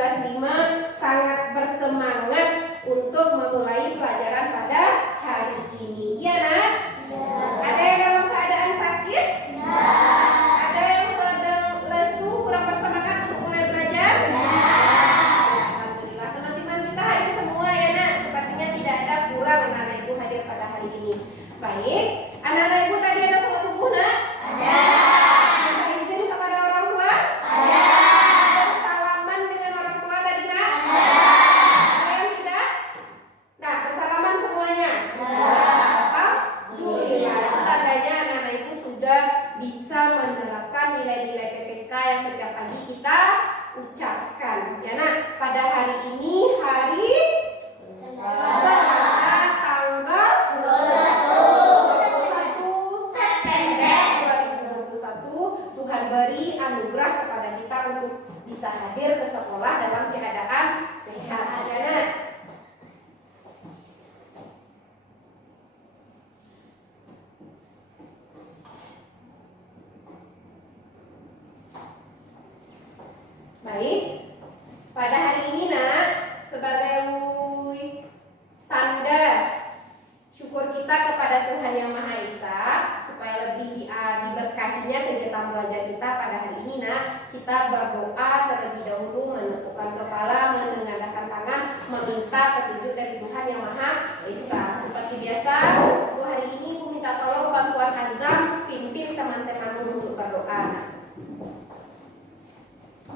13.5 sangat bersemangat untuk memulai pelajaran pada hari ini. Iya, Nak? Ya. Ada yang dalam keadaan sakit? Ya. Ada yang sedang lesu, kurang bersemangat untuk mulai belajar? Ya. Alhamdulillah, teman-teman kita hadir semua ya, Nak. Sepertinya tidak ada kurang anak ibu hadir pada hari ini. Baik, anak-anak ibu tadi ada sholat subuh, Nak? Ada. Minta izin kepada orang tua? Ada. Bersalaman dengan orang tua tadi, Nak? Ada. Ada yang tidak? Nah, bersalaman semuanya? Ada. Alhamdulillah, itu tandanya anak-anak ibu sudah bisa menerapkan nilai-nilai PPK yang setiap pagi kita ucapkan. Ya, Nak, pada hari ini hari Selasa tanggal 21 September 2021. Tuhan beri anugerah kepada kita untuk bisa hadir ke sekolah dalam keadaan sehat. Ya, Nak? Baik, pada hari ini, Nak, sebagai tanda syukur kita kepada Tuhan Yang Maha Esa, supaya lebih diberkahinya kegiatan belajar kita pada hari ini, Nak, kita berdoa terlebih dahulu, menundukkan kepala, menengadahkan tangan, meminta petunjuk dari Tuhan Yang Maha Esa. Seperti biasa, untuk hari ini Ibu minta tolong bantuan Azam, pimpin teman-teman untuk berdoa, Nak.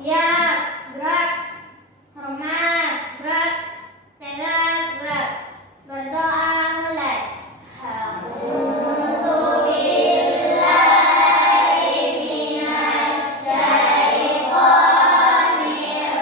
Siap, gerak, hormat, gerak, tegar, gerak, berdoa mulai. A'udzubillahi minasyaitonir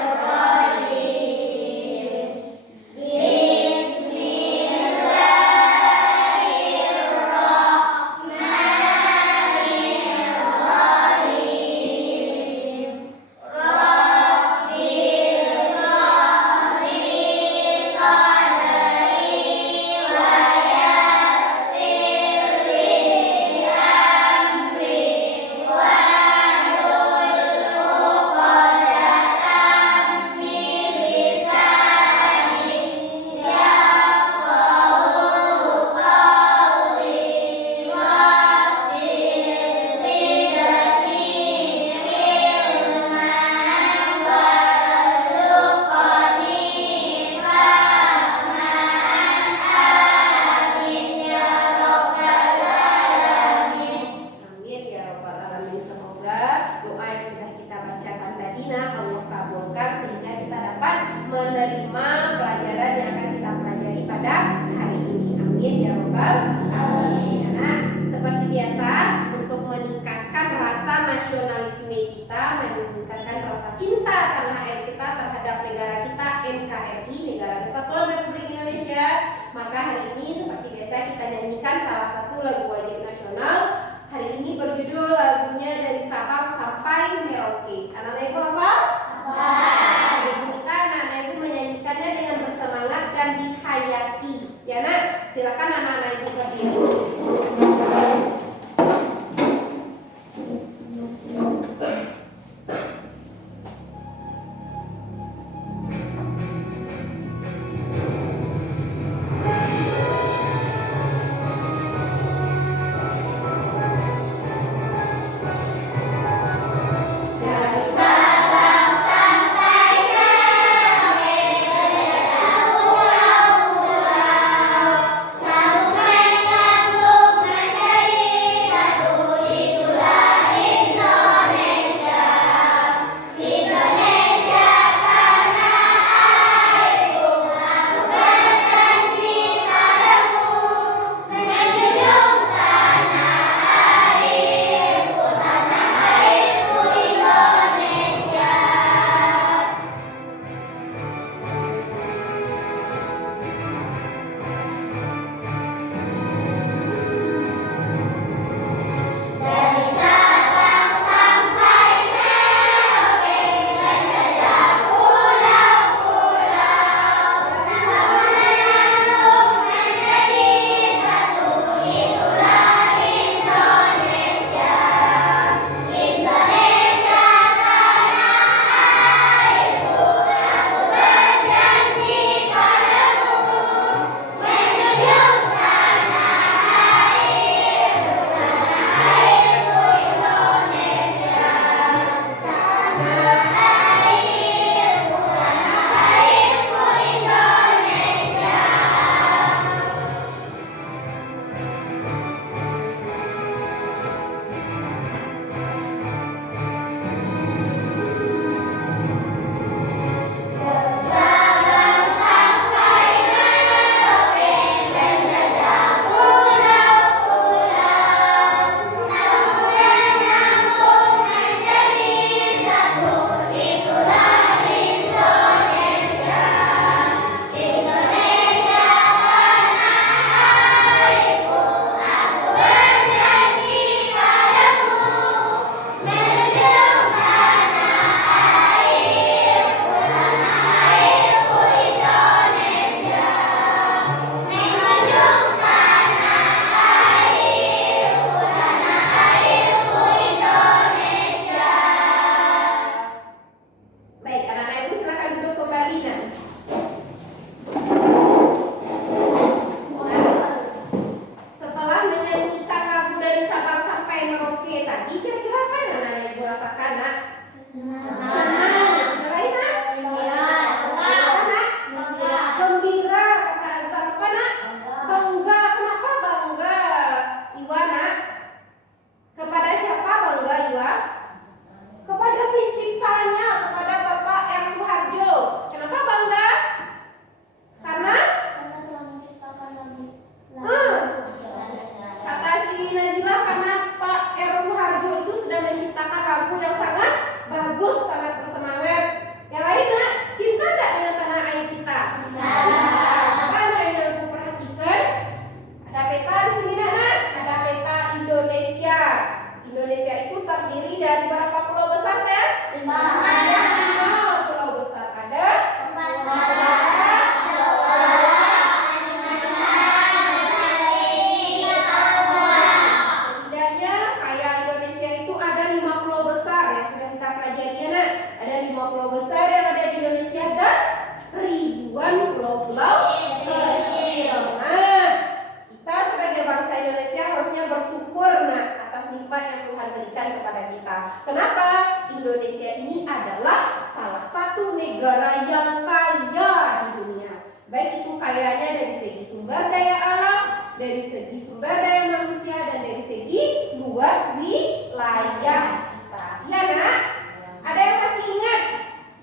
negara yang kaya di dunia. Baik itu kayanya dari segi sumber daya alam, dari segi sumber daya manusia, dan dari segi luas wilayah kita. Ya nak? Ada yang masih ingat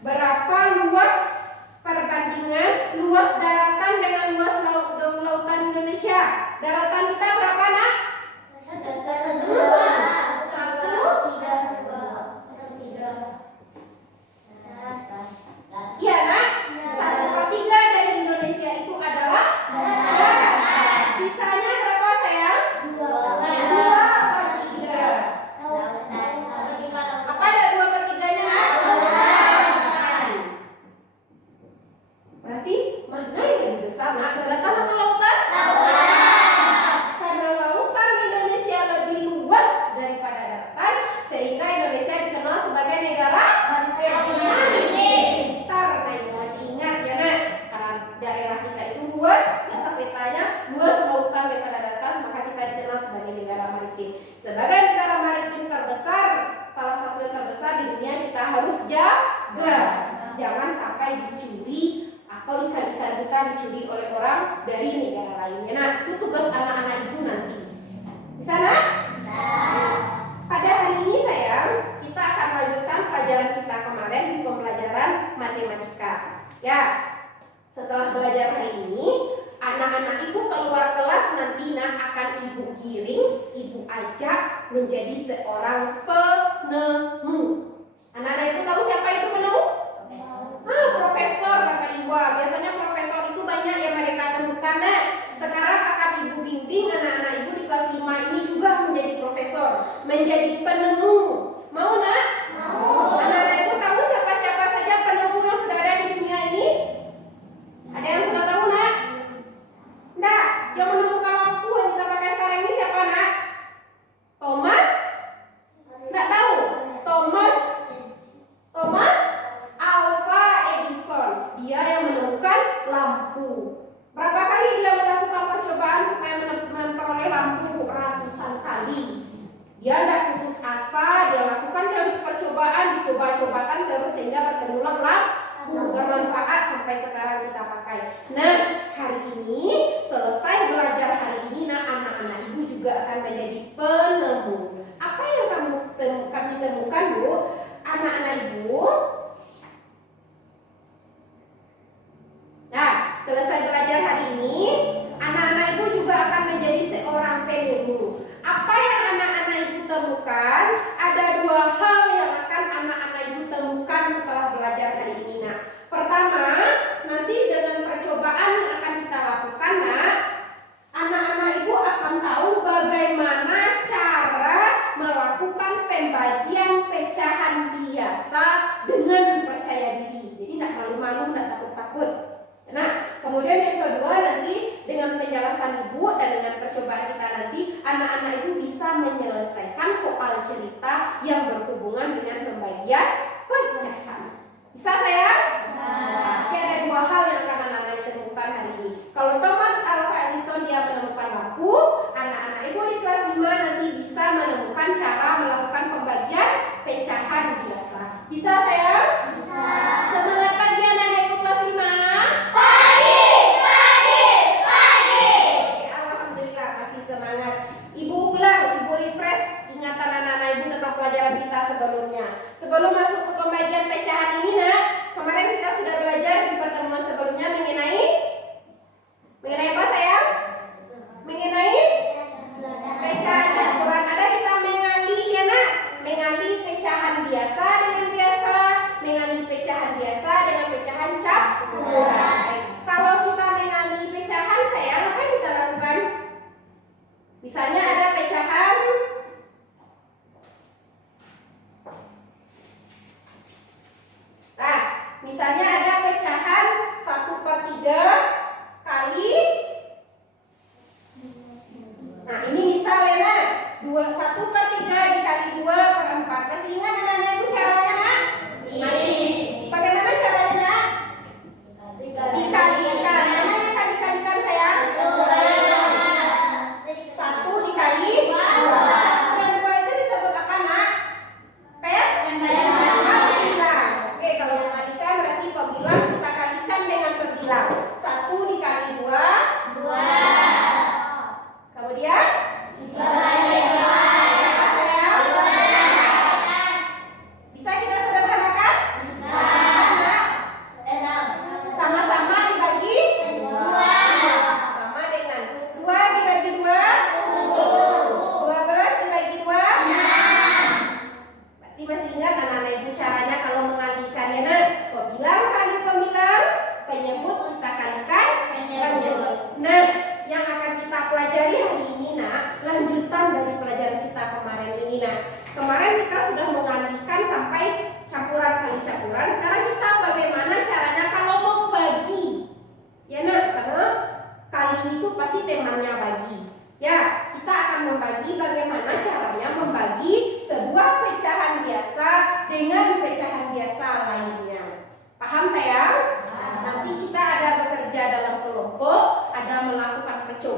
berapa luas perbandingan luas daratan dengan luas lautan Indonesia? Daratan kita berapa nak? 1/3. Iya nak? 1/3 dari Indonesia itu adalah darat. Sisanya berapa sayang? 2/3. Apa ada 2/3-nya nak? Lautan. Berarti mana yang lebih besar nak? Daratan atau lautan? Karena lautan Indonesia lebih luas daripada daratan, sehingga Indonesia dikenal sebagai negara maritim. Pintar, nah ini masih ingat ya nak? Karena daerah kita itu luas, data petanya luas lautan daripada daratan, maka kita dikenal sebagai negara maritim. Sebagai negara maritim terbesar, salah satu yang terbesar di dunia, kita harus jaga jangan sampai dicuri atau ikan-ikan kita dicuri oleh orang dari negara lainnya. Nah, itu tugas anak-anak ibu nanti. Bisa nak? Pada hari ini sayang, kita akan lanjutkan pelajaran kita kemarin di pembelajaran matematika. Ya, setelah belajar hari ini, anak-anak ibu keluar kelas nanti akan ibu giring, ibu ajak menjadi seorang penemu. Anak-anak ibu tahu siapa itu penemu? Profesor kata ibu. Biasanya profesor itu banyak yang mereka temukan. Nah, sekarang akan ibu bimbing anak-anak ibu di kelas 5 ini juga menjadi profesor, menjadi penemu. Mau nak? Mau. Anak-anak ibu tahu siapa-siapa saja penemu yang sudah ada di dunia ini? Ada yang sudah tahu nak? Enggak. Yang menemukan lampu yang kita pakai sekarang ini siapa nak? Thomas? Enggak tahu. Thomas Alva Edison. Dia yang menemukan lampu. Berapa kali dia melakukan percobaan supaya memperoleh lampu? Ratusan kali. Dia tidak putus asa, dia lakukan terus percobaan, dicoba-cobakan terus sehingga bertemulah lampu bermanfaat sampai sekarang kita pakai. Nah, hari ini selesai belajar hari ini, anak-anak ibu juga akan menjadi penemu. Apa yang kami temukan bu? Anak-anak ibu. Nah, selesai belajar hari ini, anak-anak ibu juga akan menjadi seorang penemu. Apa yang anak-anak ibu temukan? Ada 2 hal yang akan anak-anak ibu temukan setelah belajar hari ini. Nah, pertama, nanti dengan percobaan yang akan kita lakukan, anak-anak ibu akan tahu bagaimana cara melakukan pembagian pecahan biasa dengan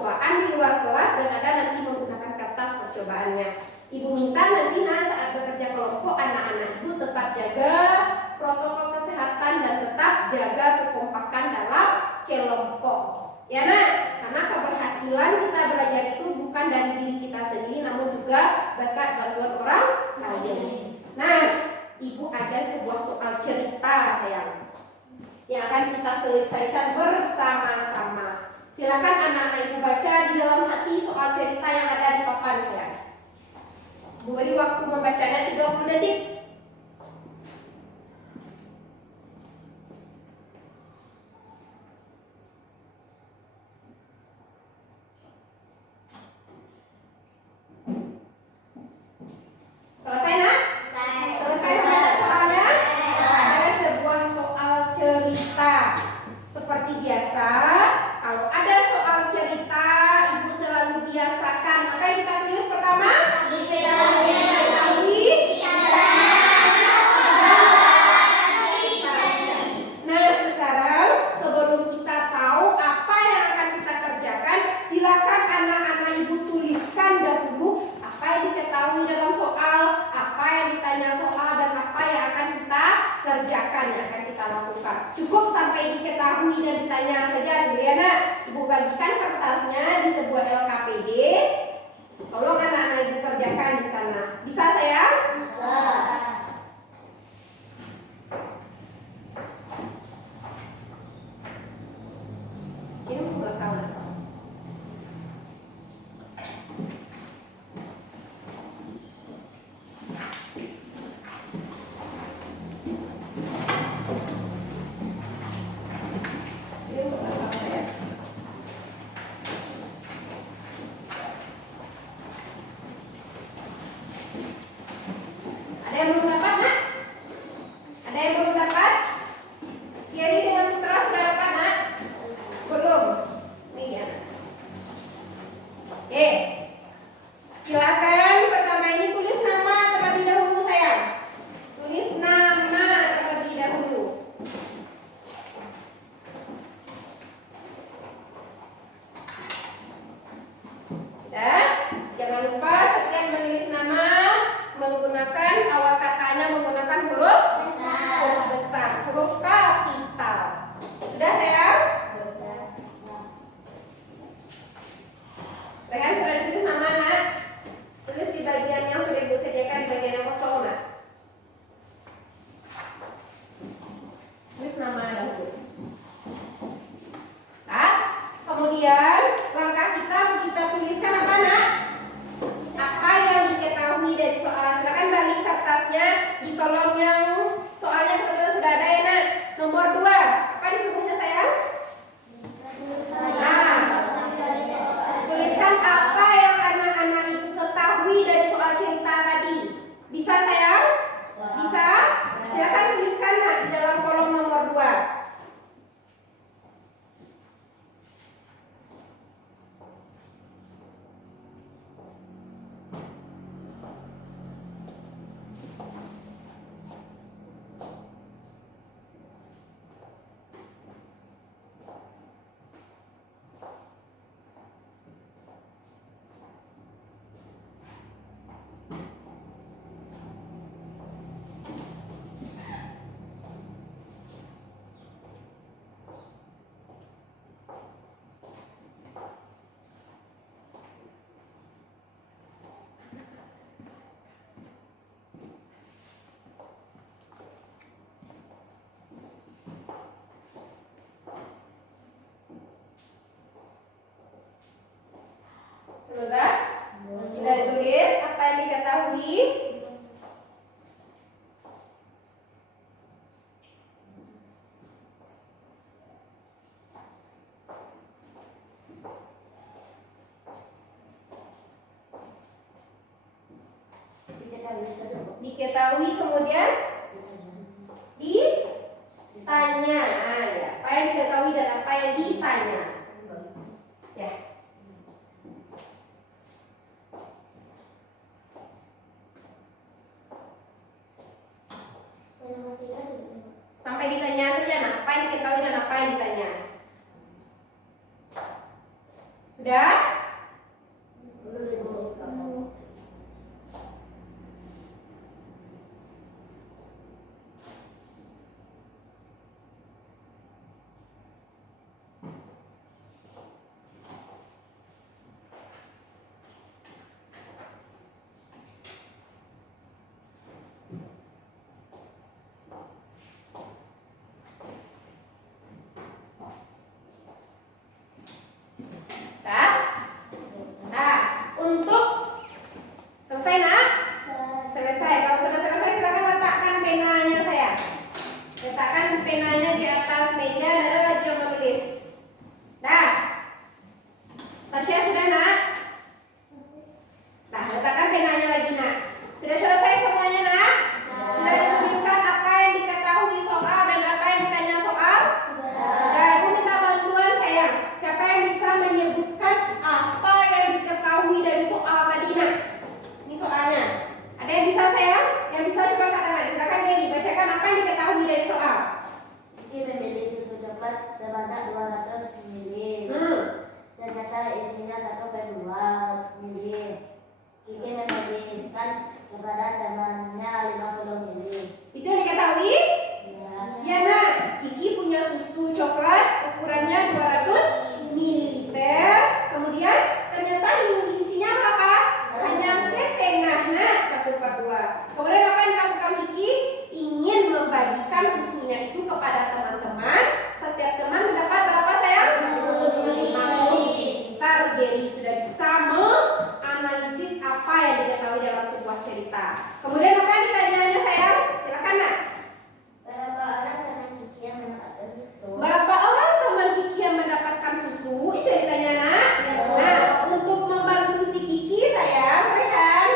percobaan di luar kelas dan ada nanti menggunakan kertas percobaannya. Ibu minta nanti saat bekerja kelompok anak-anak ibu tetap jaga protokol kesehatan dan tetap jaga kekompakan dalam kelompok. Ya nak, karena keberhasilan kita belajar itu bukan dari diri kita sendiri namun juga berkat bantuan orang lain. Nah, ibu ada sebuah soal cerita sayang yang akan kita selesaikan bersama-sama. Silakan anak-anak ibu baca di dalam hati soal cerita yang ada di papan ya. Ibu beri waktu membacanya 30 detik. Selesai nak? Selesai membaca soalnya? Ada sebuah soal cerita. Seperti biasa, kalau ada soal cerita, ibu selalu biasakan. Apa yang kita tulis pertama? Nah, sekarang sebelum kita tahu apa yang akan kita kerjakan, silakan anak-anak ibu tuliskan dahulu apa yang diketahui dalam soal, apa yang ditanya soal, dan apa yang akan kita kerjakan, yang akan kita lakukan. Cukup sampai diketahui dan ditanya saja dulu ya nak. Ibu bagikan kertasnya di sebuah LKPD. Tolong anak-anak ibu kerjakan di sana. Bisa sayang? Bisa. Ini mau belakang. Ada yang belum dapat nak? Ada yang belum dapat? Kiai dengan Putra sudah dapat nak? Belum. Ini ya. Oke. Silakan pertama ini tulis nama terlebih dahulu sayang. Tulis nama terlebih dahulu. Dan jangan lupa setiap menulis nama menggunakan awal katanya menggunakan huruf besar, huruf kapital. Sudah sayang? Rekan sudah ditulis nama nak? Tulis di bagian yang sudah ibu sediakan di bagian yang kosong nak. Tulis nama dahulu. Nah, kemudian langkah kita tuliskan apa nak? Apa yang diketahui dari soal. Silakan balik kertasnya di kolom yang soalnya kebetulan sudah ada ya nak. Nomor 2. Apa disebutnya sayang? Nah, tuliskan apa yang anak-anak ibu ketahui dari soal cerita tadi. Bisa sayang? Bisa? Silakan tuliskan nak di dalam kolom nomor 2. Sudah? Sudah ditulis apa yang diketahui? Diketahui kemudian ditanya. Ah, ya. Apa yang diketahui dan apa yang ditanya. Ya. Sampai ditanya saja, nah, apa yang diketahui dan apa yang ditanya. Sudah? Nah, untuk selesai nak? Selesai. Kalau sudah selesai silakan letakkan penanya saya. Letakkan penanya di atas meja dan ada lagi yang menulis. Nah, Tasya sudah nak? Nah, letakkan penanya lagi nak. Sudah selesai semuanya nak? Sudah dituliskan apa yang diketahui soal dan apa yang ditanya soal? Sudah. Ibu minta bantuan sayang. Siapa yang bisa menyebutkan apa yang diketahui dari soal tadi nak? Ini soalnya. Ada yang bisa sayang? Yang bisa coba kata tangan. Silakan Denny bacakan apa yang diketahui dari soal. Kiki memilih susu coklat sebanyak 200 ml. Ternyata isinya 1,2 ml. Kiki membagikan kepada temannya 50 ml. Itu yang diketahui? Ya. Ya nak, Kiki punya susu coklat ukurannya 200 ml. Kemudian ternyata isinya berapa? Hanya setengah nak, 1/2. Kemudian apa yang dilakukan Kiki? Ingin membagikan susunya itu kepada teman-teman. Setiap teman mendapat berapa sayang? 50. Ntar Geri sudah bisa menganalisis apa yang diketahui dalam sebuah cerita. Kemudian apa yang ditanyanya sayang? Silakan nak. Berapa orang teman Kiki yang mendapatkan susu? Berapa orang teman Kiki yang mendapatkan susu? Itu yang ditanya nak. Nah, untuk membantu si Kiki sayang, Rehan,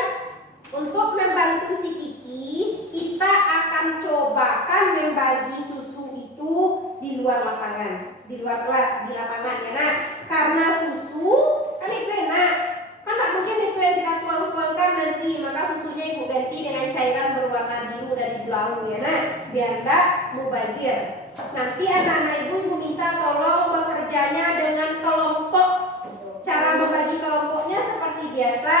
untuk membantu si Kiki, kita akan cobakan membagi susu itu di luar lapangan, di luar kelas, di lapangan ya nak. Karena susu kan itu enak, kan tak mungkin itu yang kita tuang-tuangkan nanti, maka susunya ibu ganti dengan cairan berwarna biru dari blau ya nak, biar enggak mubazir. Nanti anak-anak ibu minta tolong bekerjanya dengan kelompok. Cara membagi kelompoknya seperti biasa,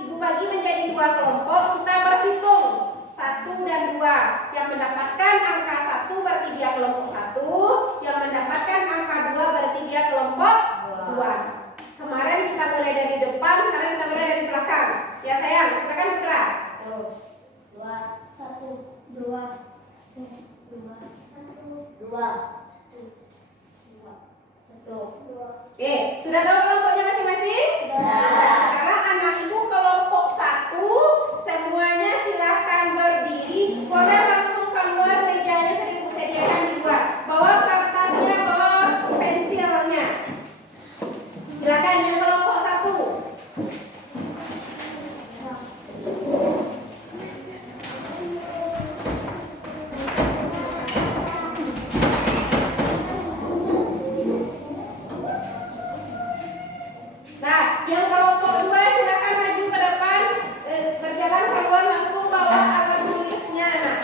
ibu bagi menjadi 2 kelompok, kita berhitung 1 dan 2. Yang mendapatkan angka 1 berarti dia kelompok 1, yang mendapatkan angka 2 berarti dia kelompok 2. Kemarin kita mulai dari depan, sekarang kita mulai dari belakang. Ya sayang, silakan Putra. 2. Sudah tahu kelompoknya masing-masing? Sudah. Sekarang anak ibu kelompok 1, semuanya silakan berdiri. Boleh langsung keluar, mejanya sudah ibu sediakan di luar. Bawa kertasnya, bawa pensilnya. Silakan yang kelompok 1. Nah, yang kelompok 2 silakan maju ke depan, berjalan keluar langsung bawa alat tulisnya. Nah.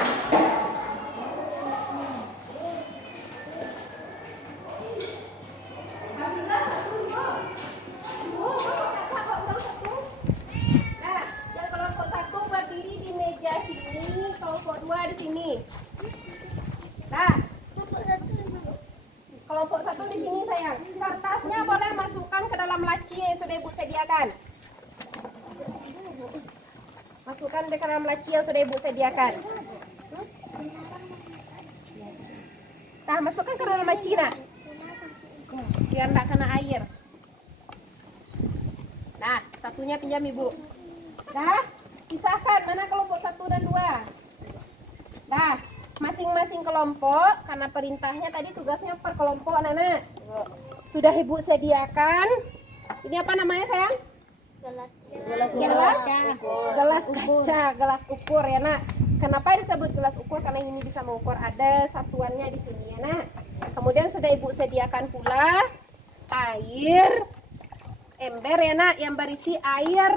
Alhamdulillah, 1, 2. Nah, yang kelompok 1 berdiri di meja sini, kelompok 2 di sini. Nah, kelompok 1 di sini sayang. Kertasnya boleh masukkan ke dalam laci yang sudah ibu sediakan. Masukkan ke dalam laci yang sudah ibu sediakan. Nah, masukkan ke dalam laci nak. Biar tidak kena air. Nah, satunya pinjam ibu. Nah, pisahkan mana kelompok 1 dan 2. Nah, masing-masing kelompok, karena perintahnya tadi tugasnya per kelompok anak-anak. Sudah ibu sediakan. Ini apa namanya sayang? Gelas ukur ya nak. Kenapa disebut gelas ukur? Karena ini bisa mengukur, ada satuannya di sini ya nak. Kemudian sudah ibu sediakan pula air ember ya nak, yang berisi air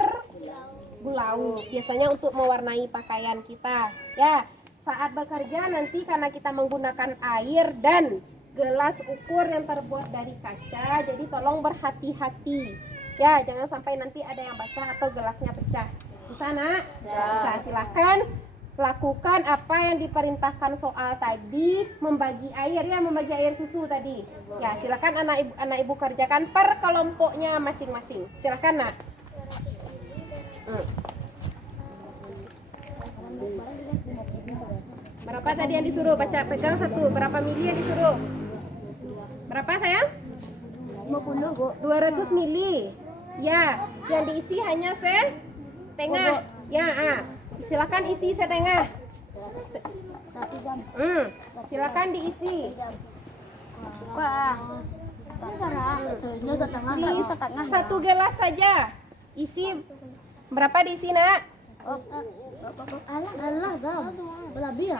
bulau. Biasanya untuk mewarnai pakaian kita. Ya, saat bekerja nanti karena kita menggunakan air dan gelas ukur yang terbuat dari kaca, jadi tolong berhati-hati ya, jangan sampai nanti ada yang basah atau gelasnya pecah. Bisa nak? Bisa. Silahkan lakukan apa yang diperintahkan soal tadi, membagi air ya, membagi air susu tadi ya. Silakan anak ibu kerjakan per kelompoknya masing-masing. Silakan nak. Berapa tadi yang disuruh? Baca, pegang satu. Berapa mili yang disuruh? Berapa sayang? 50 Bu. 200 mili. Ya, yang diisi hanya setengah. Ya, silakan isi setengah. Silakan diisi. Satu gelas saja. Isi berapa diisi nak?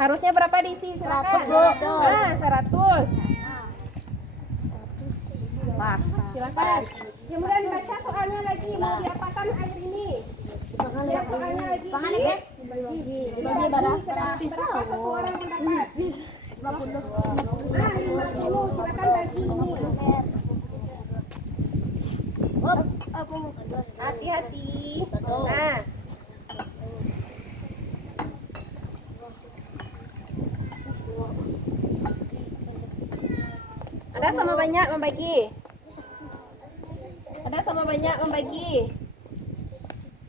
Harusnya berapa diisi? Silakan. 100. Pas. Silakan. Kemudian baca soalnya lagi. Mau diapakan air ini? Ya, soalnya lagi. Pangannya guys. Bagi berapa? Satu orang mendapat. 50. Silakan bagi ini. Hati-hati. Nah. Ada sama banyak membagi. Ada sama banyak membagi.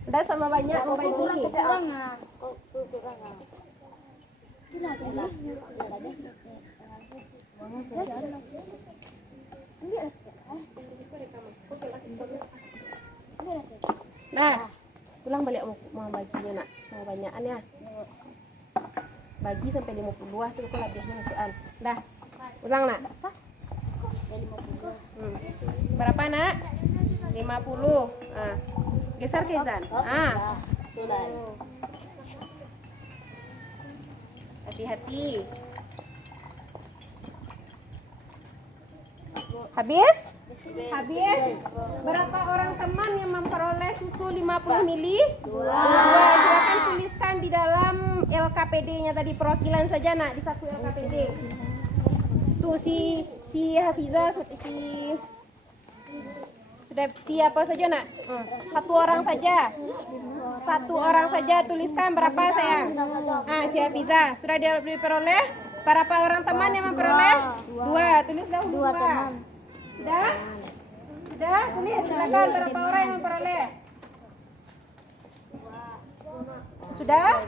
Ada sama banyak membagi. Nah, pulang balik mau baginya nak sama banyakan ya. Bagi sampai 50 tuh kok lebihnya masukan. Dah. Ulang nak. Berapa nak? 50. Geser ke Izan. Hati-hati. Habis? Habis. Berapa orang teman yang memperoleh susu 50 mili? 2. Silakan tuliskan di dalam LKPD-nya tadi, perwakilan saja nak di satu LKPD. Tuh si Hafiza, sudah siapa saja nak? Satu orang saja. Satu orang saja tuliskan berapa sayang? Si Hafiza sudah diperoleh. Berapa orang teman yang memperoleh? 2. Tulis dahulu 2. Sudah? Sudah? Tulis. Silakan berapa orang yang memperoleh? Sudah?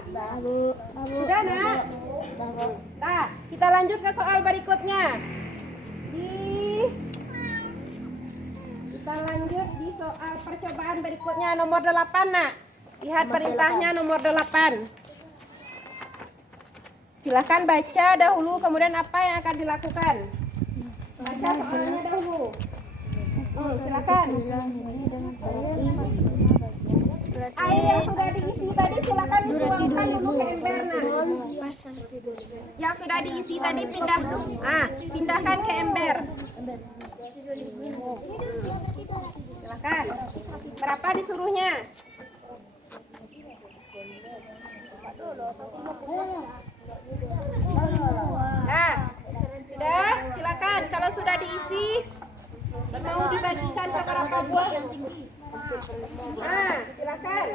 Sudah nak? Nah, kita lanjut ke soal berikutnya. Kita lanjut di soal percobaan berikutnya nomor 8 nak. Lihat perintahnya nomor 8. Silahkan baca dahulu, kemudian apa yang akan dilakukan. Baca soalnya dahulu. Silakan. Air yang sudah diisi tadi silakan tuangkan dulu ke ember nah. Yang sudah diisi tadi pindahkan ke ember. Silakan. Berapa disuruhnya? Nah, sudah, silakan. Kalau sudah diisi, mau dibagikan ke berapa buah? Silakan. Silakan.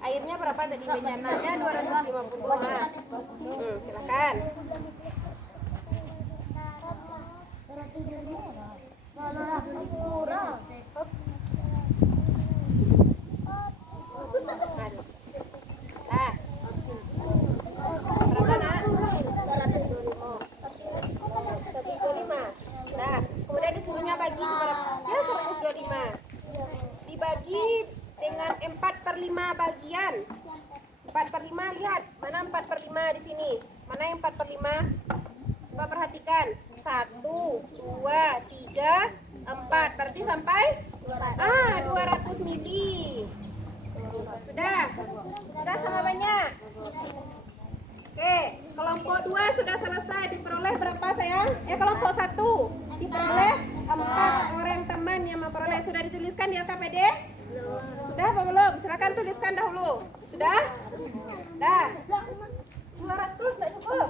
Airnya berapa tadi? Benyananya 250. Silakan. Berapa nak? 125. Nah, kemudian disuruhnya bagi berapa? Ya 125. Dibagi dengan 4/5 bagian. 4/5, lihat mana 4/5 di sini. Mana yang 4/5? Coba perhatikan. 1, 2, 3, 4. Berarti sampai 200 mili. Sudah? Sudah sama banyak? Oke, kelompok 2 sudah selesai. Diperoleh berapa sayang? Kelompok kelompok 1 diperoleh 4 orang teman yang memperoleh. Sudah dituliskan di LKPD? Sudah apa belum? Silakan tuliskan dahulu. Sudah? Dah. 200 tidak cukup.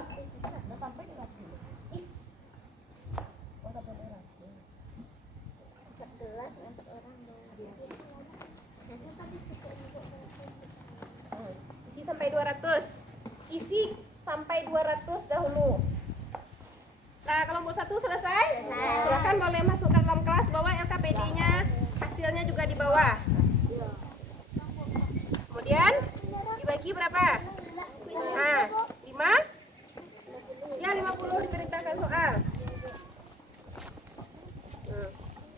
Isi sampai 200. Isi sampai 200 dahulu. Nah, kelompok 1 selesai? Silakan boleh masuk ke dalam kelas, bawa LKPD-nya, hasilnya juga di bawah. Kemudian dibagi berapa? Nah, 5? Ya, 50 diberitakan soal.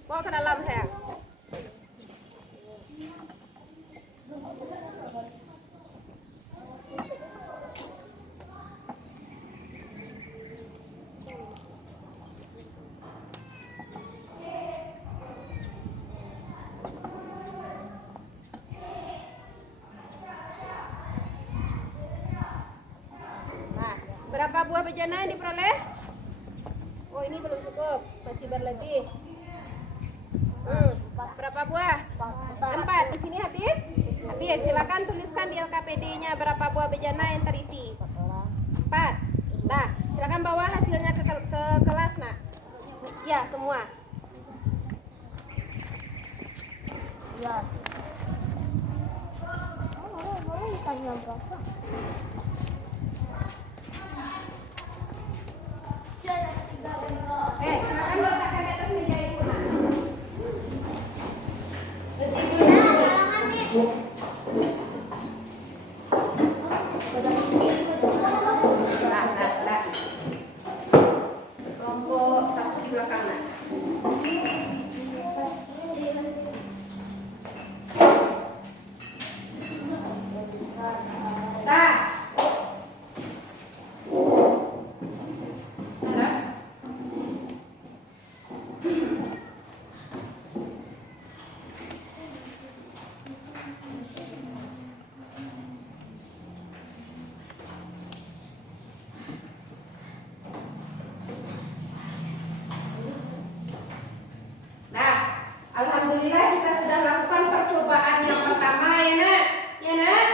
Bawa ke dalam sayang. Berapa buah bejana yang diperoleh? Oh, ini belum cukup, masih berlebih. Berapa buah? 4. Di sini habis? Habis. Silakan tuliskan di LKPD-nya berapa buah bejana yang terisi. 4. Nah, silakan bawa hasilnya ke kelas, nak. Ya, semua. Ya. Tanya berapa? Silakan letakkan di atas meja ibu, nak. Nah. Kelompok 1 di belakang, nak. Alhamdulillah kita sudah lakukan percobaan yang pertama, ya nak? Ya nak?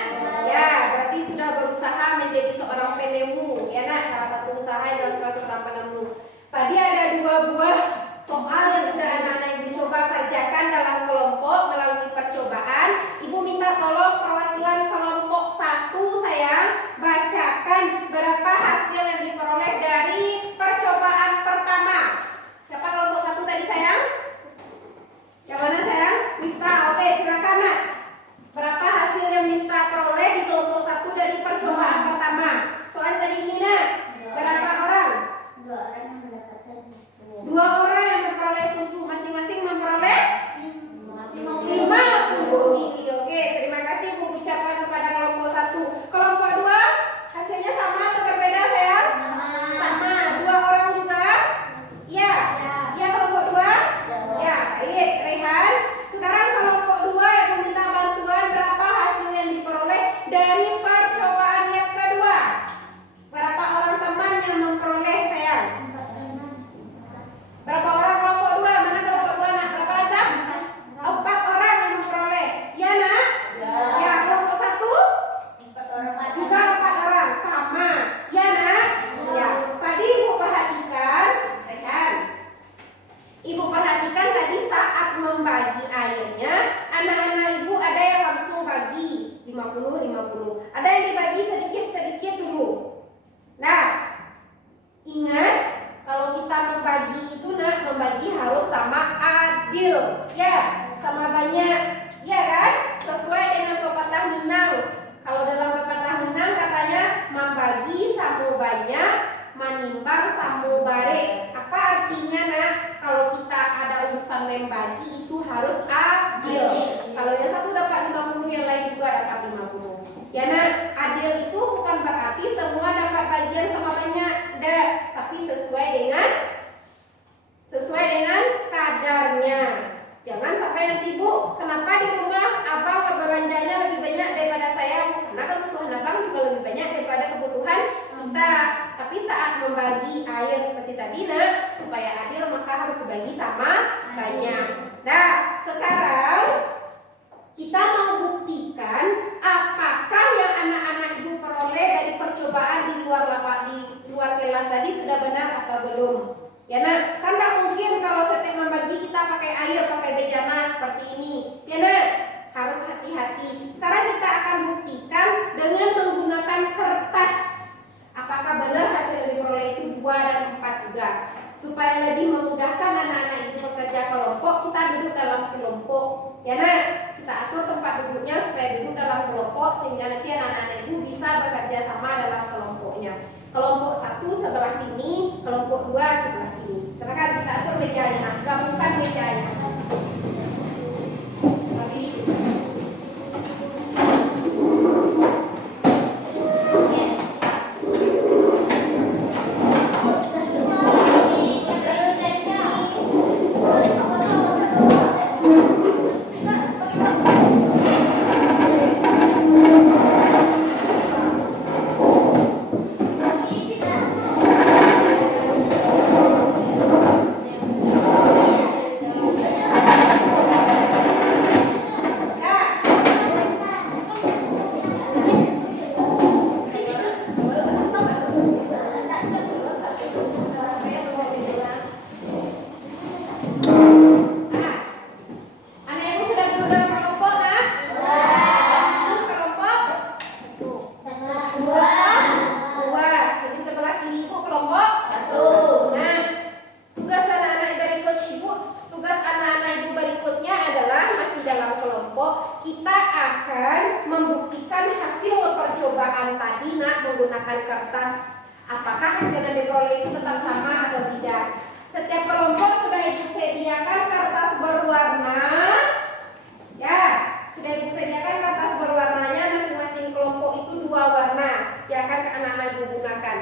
Ya, berarti sudah berusaha menjadi seorang penemu, ya nak? Salah satu usaha yang dilakukan seorang penemu. Tadi ada 2 buah soal yang sudah anak-anak ibu coba kerjakan dalam kelompok melalui percobaan. Ibu minta tolong perwakilan kelompok 1 sayang bacakan berapa hasil yang diperoleh dari percobaan pertama. Siapa kelompok 1 tadi sayang? Yang mana sayang? Miftah. Oke, silakan nak. Berapa hasil yang Miftah peroleh di kelompok 1 dari percobaan pertama? Soal tadi ini nak. Berapa orang? 2 orang yang mendapatkan susu. 2 orang yang memperoleh susu, masing-masing memperoleh 50 mili. Oke, terima kasih Bu ucapkan kepada kelompok 1. Kelompok 2 hasilnya sama atau berbeda sayang? Sama. 2 orang juga? Iya. Iya kelompok 2? Ya, baik. Rehan, sekarang kelompok 2 yang meminta bantuan, berapa hasil yang diperoleh dari percobaan yang kedua? Berapa orang teman yang memperoleh sayang? Berapa orang kelompok 2? Mana kelompok 2 nak? Berapa Azam? 4 orang yang memperoleh. Ya nak? Ya, kelompok 1? 4 orang. Juga 4 orang. Sama. Ya nak? Ya. Tadi ibu perhatikan, Rehan. Ibu perhatikan tadi saat membagi airnya, anak-anak ibu ada yang langsung bagi 50-50. Ada yang dibagi sedikit-sedikit dulu. Nah, ingat kalau kita membagi itu nak, membagi harus sama adil. Ya, sama banyak. Ya kan? Sesuai dengan pepatah Minang. Kalau dalam pepatah Minang katanya membagi sama banyak, manimbang sama bare. Apa artinya nak? Kalau kita ada urusan membagi itu harus adil. Kalau yang satu dapat 50, yang lain juga dapat 50. Ya nak, adil itu bukan berarti semua dapat bagian sama banyak, enggak, tapi sesuai dengan kadarnya. Jangan sampai nanti Bu, kenapa di rumah abang belanjanya lebih banyak daripada saya Bu? Karena kebutuhan abang juga lebih banyak daripada kebutuhan kita. Tapi saat membagi air seperti tadi nak, supaya dibagi sama banyak. Nah, sekarang kita mau buktikan apakah yang anak-anak ibu peroleh dari percobaan di luar kelas tadi sudah benar atau belum. Ya nak, kan tidak mungkin kalau setiap membagi kita pakai air, pakai bejana seperti ini. Ya nak, harus hati-hati. Sekarang kita akan buktikan dengan menggunakan kertas. Apakah benar hasil yang diperoleh itu 2 dan 4 juga. Supaya lebih memudahkan anak-anak ibu bekerja kelompok, kita duduk dalam kelompok. Ya nak, kita atur tempat duduknya supaya duduk dalam kelompok sehingga nanti anak-anak ibu bisa bekerja sama dalam kelompoknya. Kelompok 1 sebelah sini, kelompok 2 sebelah sini. Silakan kita atur mejanya, gabungkan mejanya. Kita akan membuktikan hasil percobaan tadi nak menggunakan kertas. Apakah hasil yang diperoleh itu tetap sama atau tidak? Setiap kelompok sudah ibu sediakan kertas berwarna. Ya, sudah ibu sediakan kertas berwarnanya. Masing-masing kelompok itu 2 warna yang akan anak-anak ibu gunakan.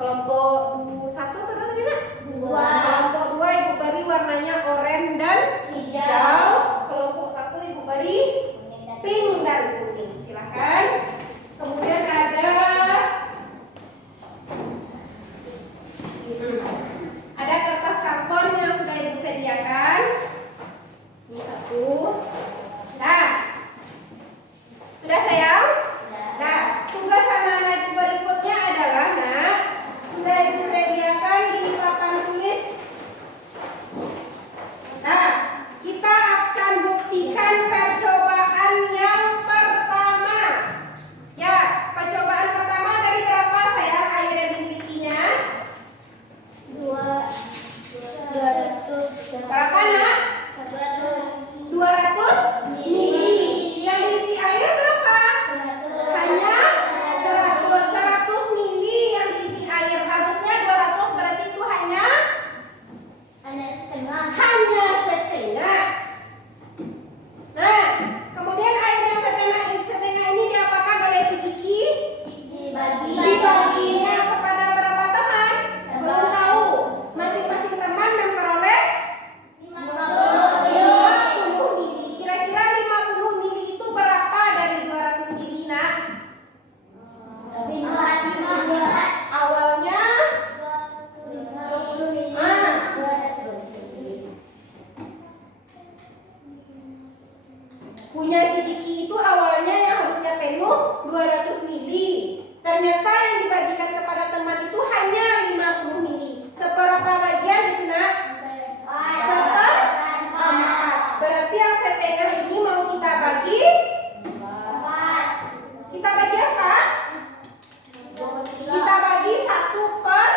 Kelompok 1 atau 2 tadi nak? 2. Kelompok 2 ibu beri warnanya oranye dan hijau. Kelompok 1 ibu beri pink dan kuning. Silakan. Kemudian ada kertas karton yang sudah ibu sediakan. Ini 1. Nah, sudah sayang? Nah, tugas anak-anak ibu berikutnya adalah nak, sudah ibu sediakan di papan tulis. Nah, kita akan buktikan percobaan yang pertama. Ya, percobaan pertama dari berapa sayang air yang dimilikinya? 200. Berapa nak? 200 mili. Yang diisi air berapa? Hanya 100 mili yang diisi air. Harusnya 200, berarti itu hanya setengah. Nah, kemudian air yang setengah ini diapakan oleh si Kiki? Dibaginya kepada berapa teman? Belum tahu. Masing-masing teman memperoleh 50 mili. Kira-kira 50 mili itu berapa dari 200 mili nak? Awalnya punya si Kiki itu awalnya yang harusnya penuh 200 mili. Ternyata yang dibagikan kepada teman itu hanya 50 mili. Seberapa bagian itu nak? 4. Berarti yang setengah ini mau kita bagi? Kita bagi apa? Kita bagi 1/4.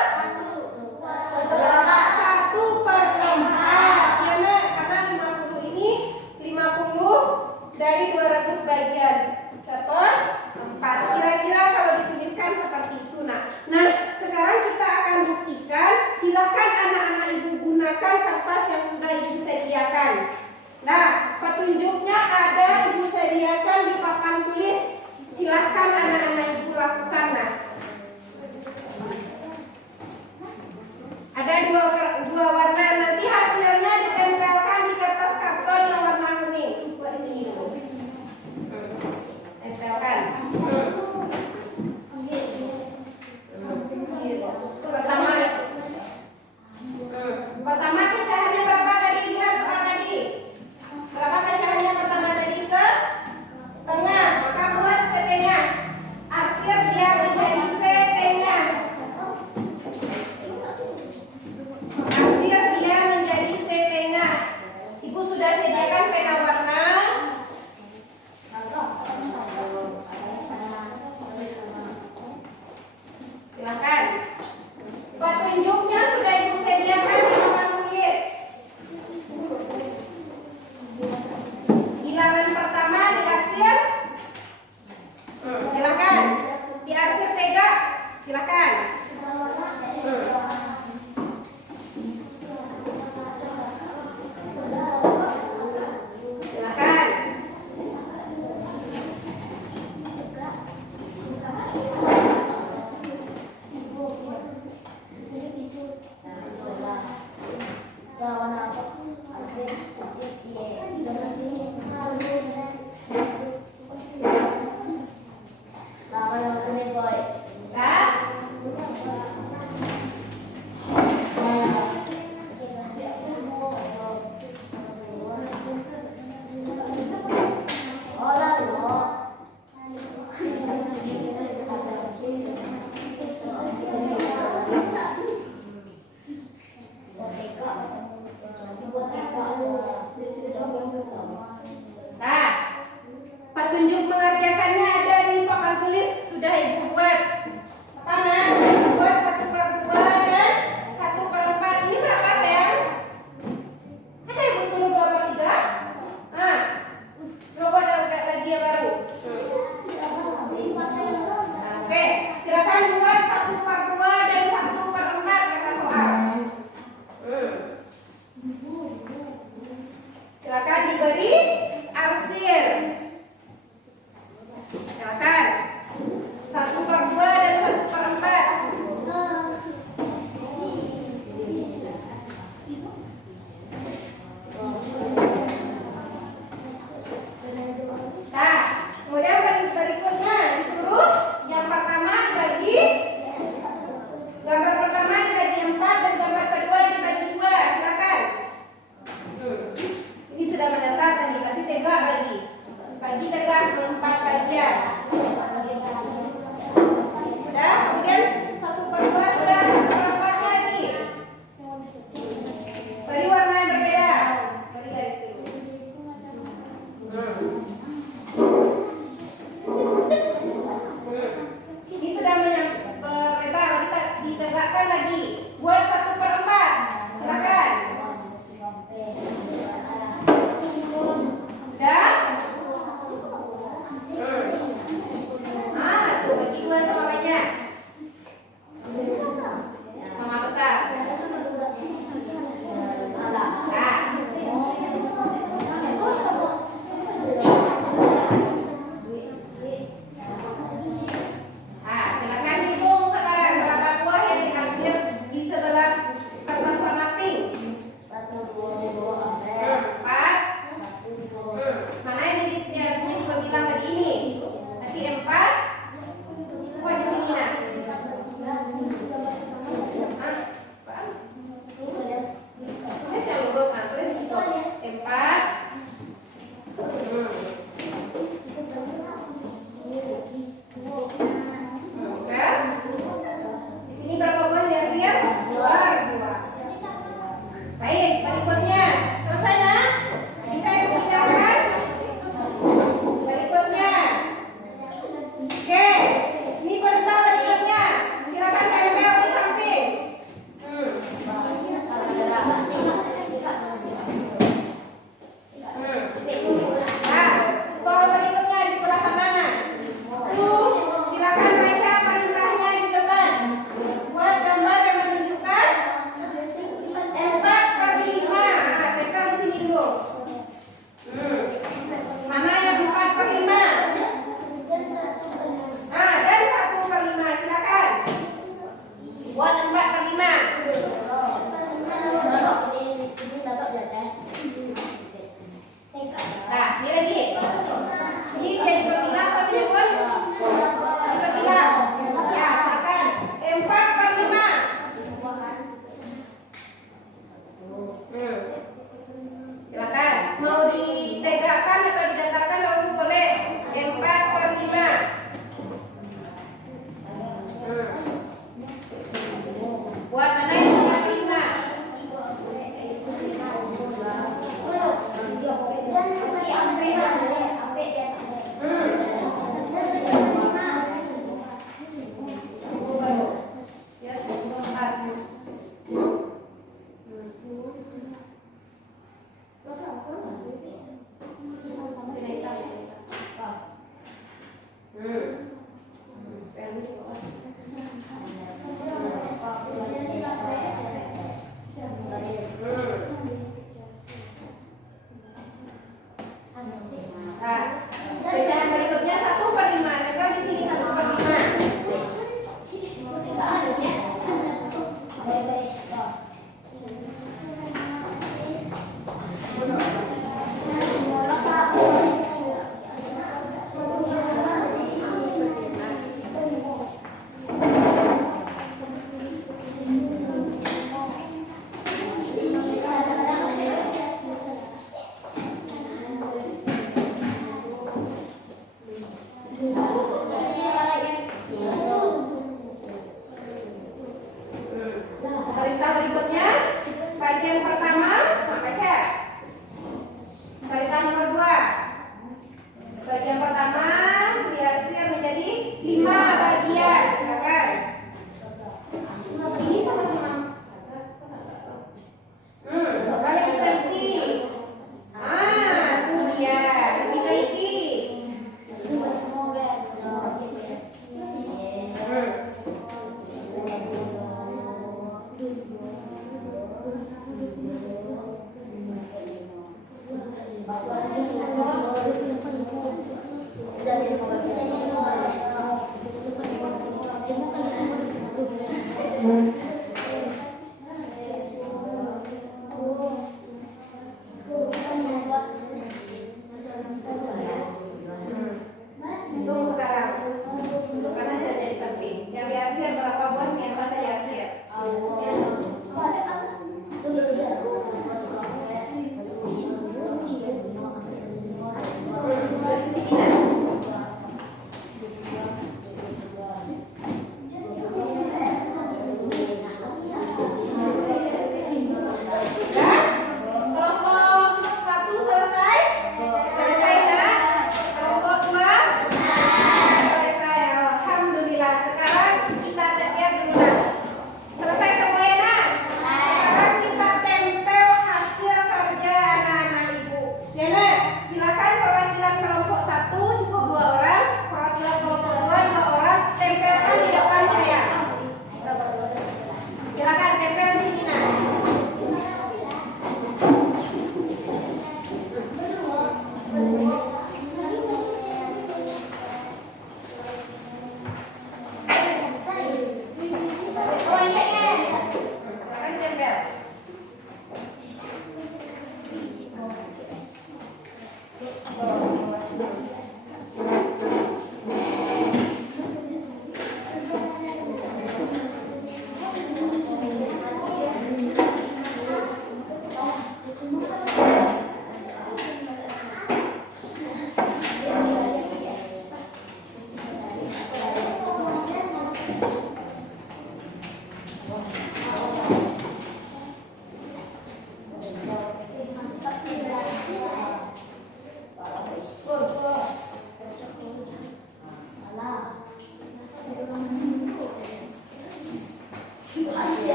Ya nak, karena 50 ini 50 dari 200 bagian 1/4. Kira-kira kalau dituliskan seperti itu nak. Nah, sekarang kita akan buktikan. Silakan anak-anak ibu gunakan kertas yang sudah ibu sediakan. Nah, petunjuknya ada ibu sediakan di papan tulis. Silakan anak-anak ibu lakukan nah. Ada dua warna, nanti hasilnya ditempelkan di kertas karton yang warna kuning. Buat sini dulu. Tempelkan. Pertama pecahan diberi arsir. Silakan. 1/2 dan 1/4. Nah, kemudian berikutnya disuruh yang pertama dibagi, gambar pertama dibagi 4 dan gambar kedua dibagi 2. Silakan. Ini sudah mendatar tadi, nanti tegak lagi. Bagi tegak 4 bagian. Udah, kemudian 1/2 sudah, 1/4 lagi. Beri warna yang berbeda. Beri garis dulu. Ini sudah berlebar, kita ditegakkan lagi. Buat 1/4. Silakan. Sudah? Tuh bagi 2 sama banyak. Sama besar. Silakan hitung sekarang berapa buah yang dihasil di sebelah kertas warna pink. 4. Mana yang dibagi tadi ini? Tadi 4. Buat di sini nah. Tulis yang lurus, tulis di situ. 4. Oke. Di sini berapa buah dihasil? 2. Baik, berikutnya selesai nah? Bisa ibu tinggalkan? Berikutnya. Oke, ini bentar berikutnya. Silakan tempel di samping. Nah, soal berikutnya di sebelah kanan. Tuh, silakan baca perintahnya di depan. Buat gambar yang menunjukkan 4/5.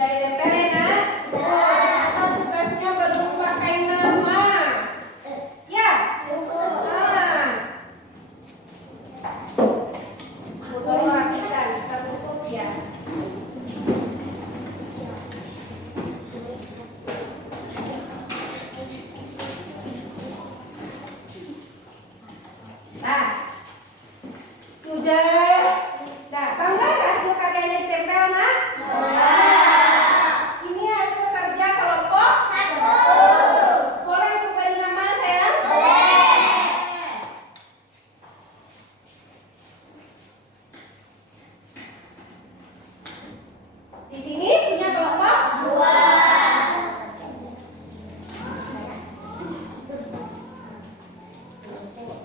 Udah ditempelin, Nak? Atau tugasnya belum pakai nama? Ya? Nah. Perhatikan, kita tutup ya. Nah, sudah datang nggak hasil karyanya ditempel, Nak? Ini hasil kerja kelompok boleh berbagi nama, sayang? Di sini punya kelompok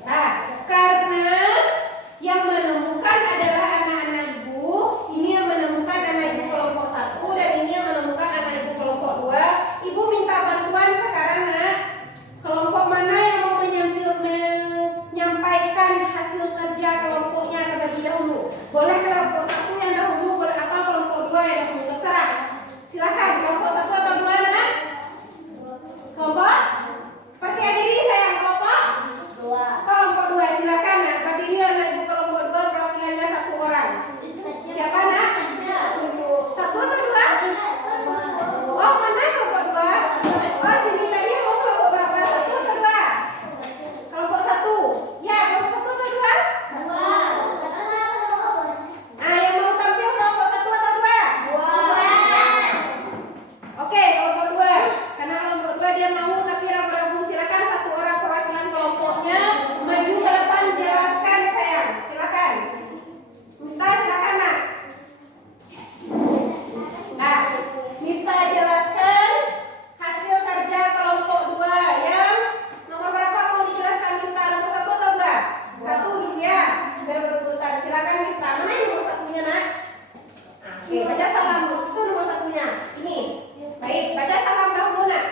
Nah, karena yang menemukan adalah anak-anak ibu, ini yang menemukan anak ibu kelompok 1 dan ini yang menemukan anak ibu kelompok 2. Ibu minta bantuan sekarang, Nak. Kelompok mana yang mau menyampaikan hasil kerja kelompoknya terlebih dahulu? Boleh kelompok 1 yang dahulu, boleh atau kelompok 2 yang dahulu, terserah. Silakan, kelompok 1 atau 2, Nak? Kelompok? Percaya diri, sayang. Kelompok 2, silakan, Nak. Berdiri anak ibu kelompok 2, perwakilannya 1 orang. Siapa, Nak? 1 atau 2? Oh, mana kelompok 2? Oh, sini tadi mau kelompok berapa? 1 atau 2? Kelompok 1. Ya, kelompok 1 atau 2? Ah, yang mau tampil kelompok 1 atau 2? Oke, kelompok 2. Karena kelompok 2 dia mau tapi ragu-ragu, silakan 1 orang perwakilan kelompoknya maju ke depan jelaskan, sayang. Silakan. Miftah, silakan, Nak. Nah, Miftah jelaskan hasil kerja kelompok 2 yang nomor berapa mau dijelaskan, Miftah? Nomor 1 atau 2? 1 dulu ya, biar berurutan. Silakan, Miftah. Mana yang nomor 1-nya, Nak? Oke, baca salam. Itu nomor 1-nya. Ini. Baik, baca salam dahulu, Nak.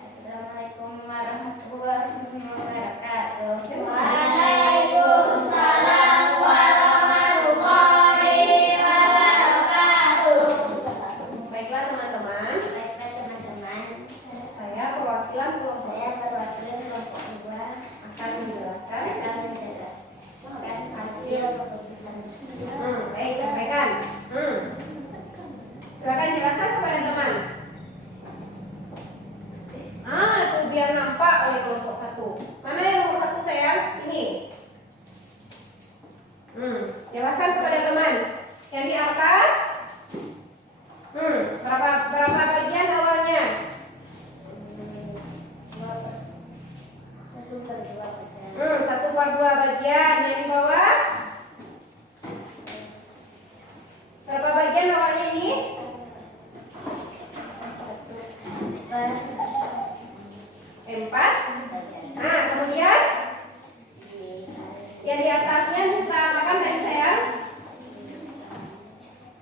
Assalamualaikum warahmatullahi wabarakatuh. Waalaikumsalam warahmatullahi wabarakatuh. Baiklah, teman-teman. Baiklah teman-teman, Saya perwakilan kelompok saya perwakilan kelompok 2 akan menjelaskan. akan menjelaskan hasil keputusan. Baik, sampaikan. Silakan jelaskan kepada teman. Itu biar nampak oleh kelompok 1. Mana yang nomor 1, sayang? Ini. Jelaskan kepada teman. Yang di atas. Berapa bagian awalnya? 1/2 bagian. Yang di bawah? Berapa bagian awalnya ini? 4. Nah, kemudian yang di atasnya kita apakan tadi, sayang?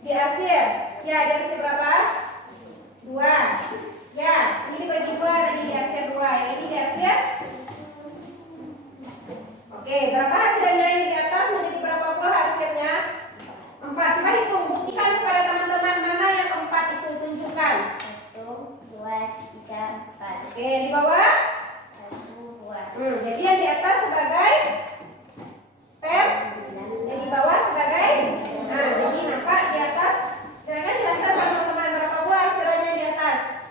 Diarsir. Ya, diarsir berapa? 2. Ya, ini dibagi 2, tadi diarsir 2. Yang ini diarsir. Oke, berapa hasilnya yang di atas menjadi berapa buah hasilnya? 4. Coba hitung, buktikan kepada teman-teman mana yang 4 itu, tunjukkan. 1, 2, 3, 4. Oke, di bawah? 1, 2, Jadi yang di atas sebagai yang di bawah sebagai jadi nampak di atas. Silakan jelaskan teman-teman berapa buah hasilnya di atas?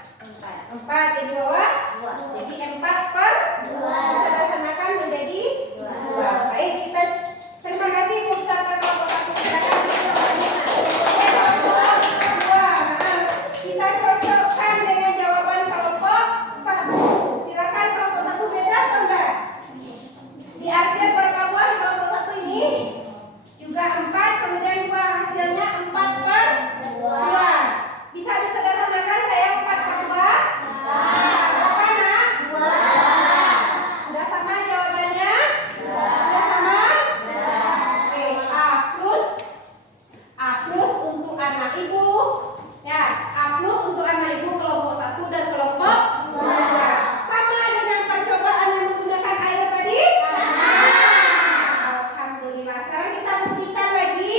4. Yang di bawah? 2. Jadi 4/2 disederhanakan menjadi 2. Baik, kita terima kasih ucapan kelompok 1. Silakan kita cocokkan dengan jawaban kelompok 1. Silakan kelompok 1, beda atau enggak? Di ibu. Ya, A plus untuk anak ibu kelompok 1 dan kelompok 2. Sama dengan percobaan yang menggunakan air tadi? Alhamdulillah. Sekarang kita buktikan lagi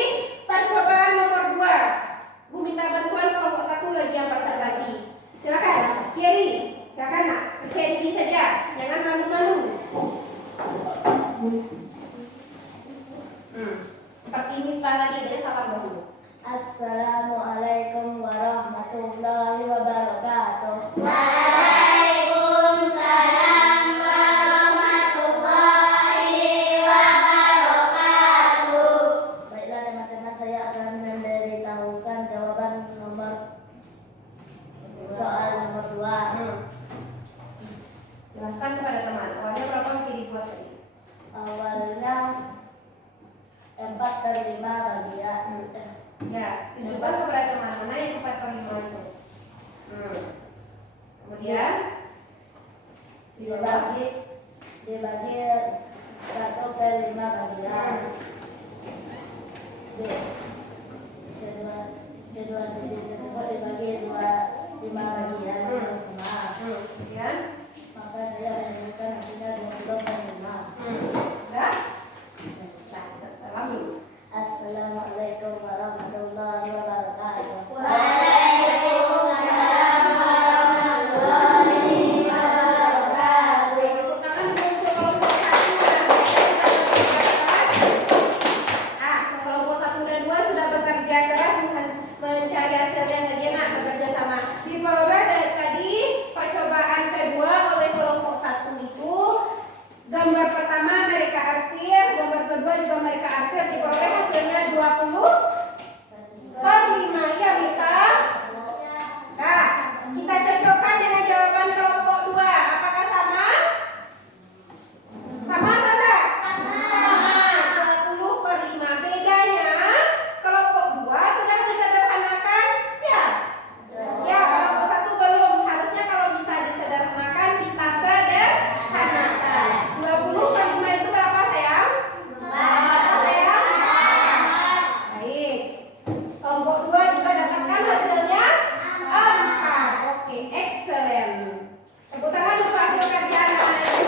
percobaan nomor 2. Bu minta bantuan kelompok 1 lagi yang presentasi. Silakan, Thierry. Silakan nak, percaya diri saja, jangan malu-malu. Seperti ini tadi dia salam dahulu. Assalamualaikum warahmatullahi wabarakatuh. Waalaikumsalam warahmatullahi wabarakatuh. Baiklah teman-teman, saya akan memberitahukan jawaban nomor soal nomor 2. Jelaskan kepada teman, awalnya berapa yang dibuat tadi? Awalnya 4 per 5 bagian. Ya, tunjukkan kepada teman mana yang 4 per 5 itu. Kemudian dibagi 1 per 5 bagian. Kedua sisi tersebut dibagi 5 bagian sama. Kemudian Maka saya menemukan hasilnya 20 per 5. udah? Nah, kita salam dulu. Assalamualaikum warahmatullahi wabarakatuh. Waalaikumsalam warahmatullahi wabarakatuh. Tepuk tangan untuk kelompok 1 dan 2. Kelompok 1 dan 2 sudah bekerja keras mencari hasilnya tadi nak bekerja sama. Diperoleh dari tadi percobaan kedua oleh kelompok 1 itu gambar pertama mereka arsir, gambar kedua juga mereka arsir, diperoleh hasilnya 20 per 5 ya Mita. Nah, kita cocokkan dengan jawaban kelompok 2. Apakah sama? Sama atau enggak? Sama. 20 per 5. Bedanya kelompok 2 sedang disederhanakan ya. Ya, kelompok 1 belum. Harusnya kalau bisa disederhanakan kita sederhanakan. 20 per 5 itu berapa sayang? Berapa sayang? Baik. Kelompok 2 juga dapatkan hasilnya 4. Oke, excellent. Tepuk tangan untuk hasil kerja anak-anak yang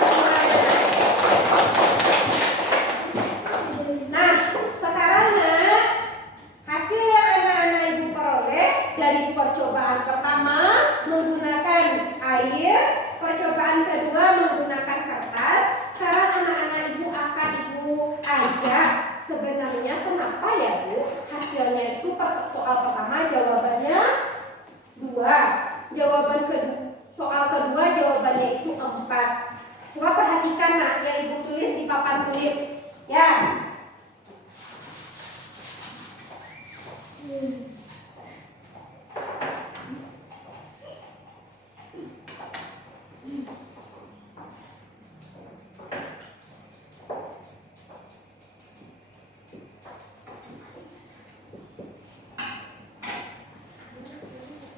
Nah, sekarang nak, hasil yang anak-anak ibu peroleh dari percobaan pertama menggunakan air, percobaan kedua menggunakan kertas. Sekarang anak-anak ibu akan ibu ajak sebenarnya kenapa ya Bu hasilnya itu soal pertama jawabannya 2, jawaban kedua soal kedua jawabannya itu 4. Coba perhatikan nak yang ibu tulis di papan tulis ya.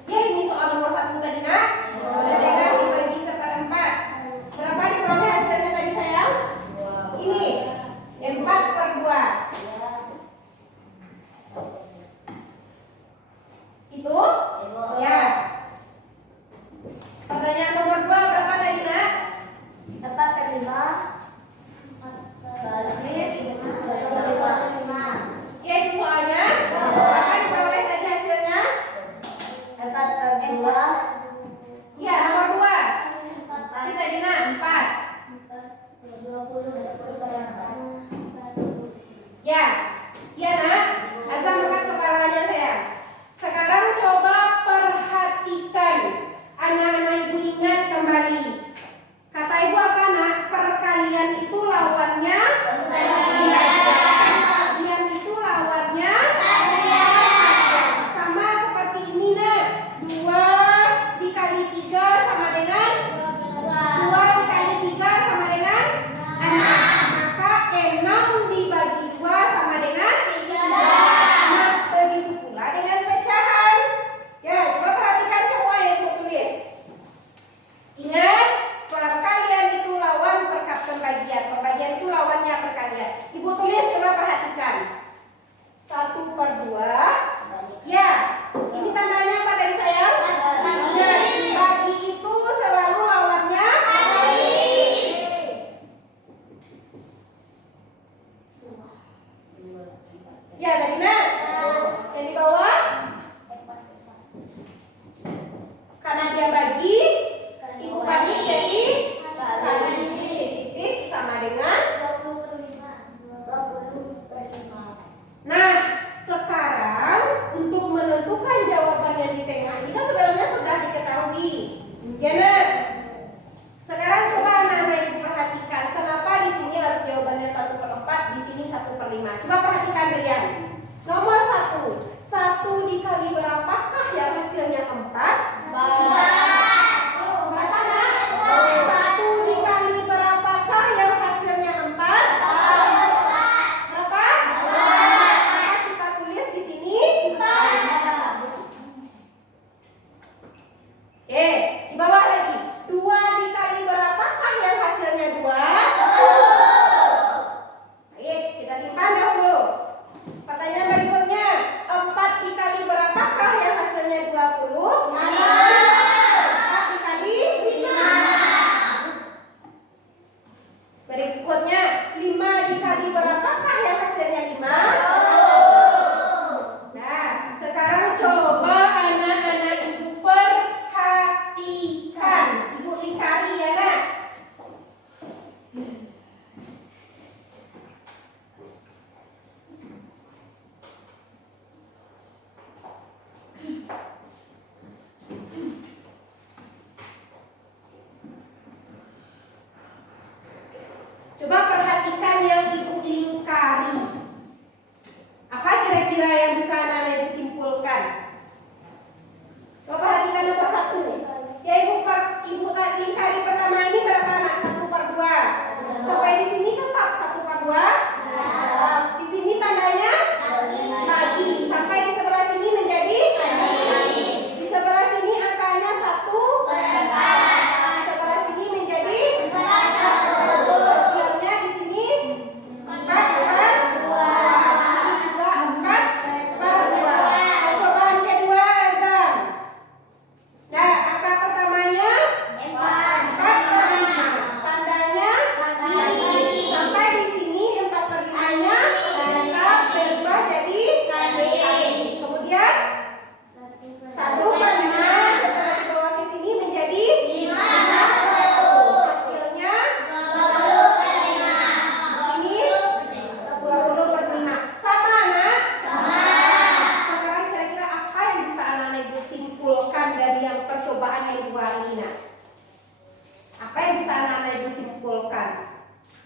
Ya ini soal nomor 1 tadi nak. Sedangkan dibagi seperempat. Berapa diperoleh hasilnya tadi sayang? Ini 4 per 2.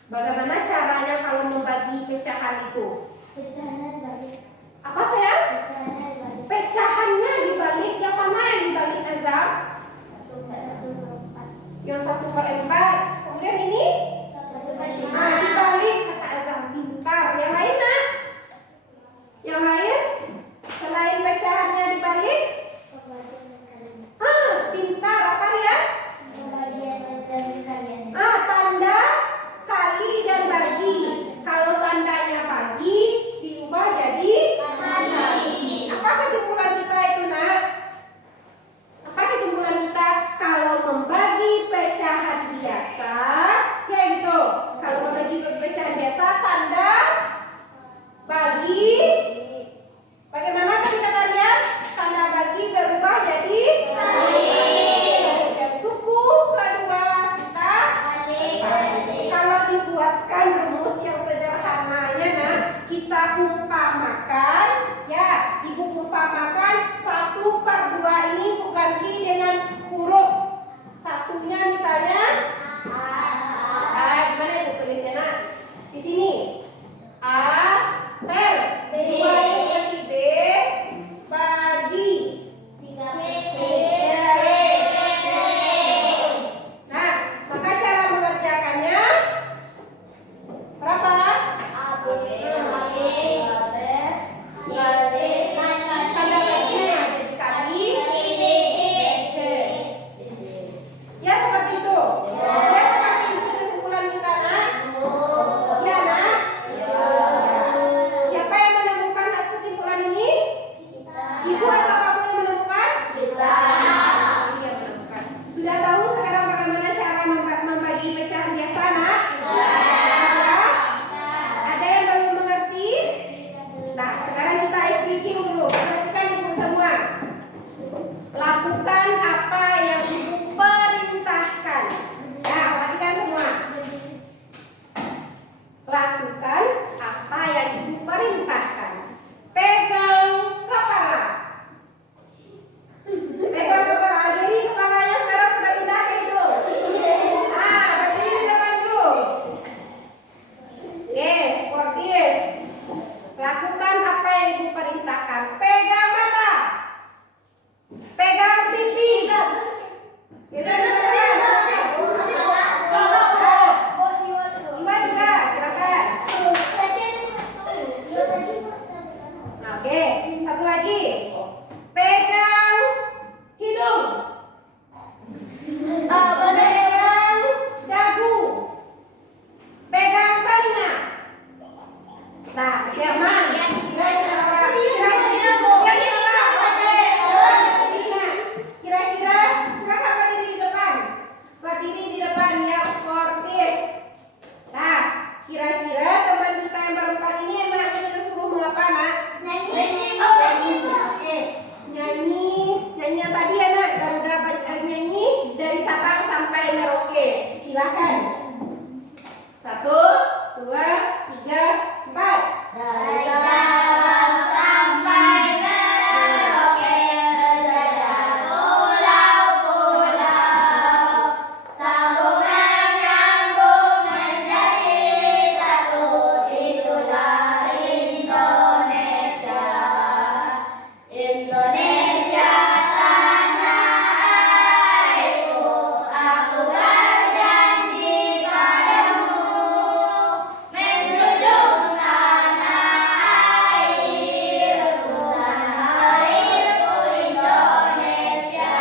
Bagaimana caranya kalau membagi pecahan itu? Pecahan balik. Apa sayang? Pecahan balik. Pecahannya dibalik, yang mana yang dibalik Azam? 1/4. Yang 1/4. Kemudian ini? 1/5. Nah, dibalik kata Azam, pintar. Yang lain nak? Yang lain? Selain pecahannya dibalik? Pintar. Apa ya? Tanda kali dan bagi. Kalau tandanya bagi diubah jadi kali. Apa kesimpulan kita itu nak? Apa kesimpulan kita? Kalau membagi pecahan biasa, ya gitu. Kalau membagi pecahan biasa, tanda bagi. Bagaimana tadi kata dia? Tanda bagi berubah jadi kali. Dan suku kedua kita kalau dibuatkan rumus yang sederhananya, nah, kita umpamakan, ya, ibu umpamakan 1/2 ini ibu ganti dengan huruf. Satunya misalnya gimana ibu tulisnya nak? Di sini A per 2 ibu ganti B bagi 3B. Nah, maka cara mengerjakannya berapa? Tanda baginya jadi kali. Ya seperti itu. Ya seperti itu kesimpulan kita nak. Ya nak. Siapa yang menemukan kesimpulan ini? Ibu atau kamu yang menemukan? Kita. Yang menemukan. Sudah tahu sekarang bagaimana cara membagi pecahan biasa nak? Sudah? Ada yang belum mengerti? Nah, sekarang kita ice breaking dulu. Perhatikan ibu semua. Lakukan apa yang ibu perintahkan. Ya, perhatikan semua. Lakukan apa yang ibu perintahkan. Pegang kepala. Pegang kepala. Jadi kepalanya sekarang sudah pindah ke hidung. Berdiri di depan dulu. Sportif. Lakukan apa yang ibu perintahkan. Pegang mata. Pegang pipi. Kita Iwan juga, silakan. Oke, satu lagi. Pegang hidung. Pegang dagu. Pegang telinga. Nah, yang mana? Kira-kira silakan berdiri di depan. Berdiri di depan yang sportif. Nah, kira-kira teman kita yang baru kali ini enaknya kita suruh mengapa nak? Oke, nyanyi yang tadi ya nak. Garuda nyanyi dari Sabang sampai Merauke. Silakan. 1, 2, 3, 4. Dari Sabang sampai Merauke, menjajah pulau-pulau, sambung menyambung menjadi satu, itulah Indonesia. Indonesia tanah airku, aku berjanji padamu, menjunjung tanah airku Indonesia.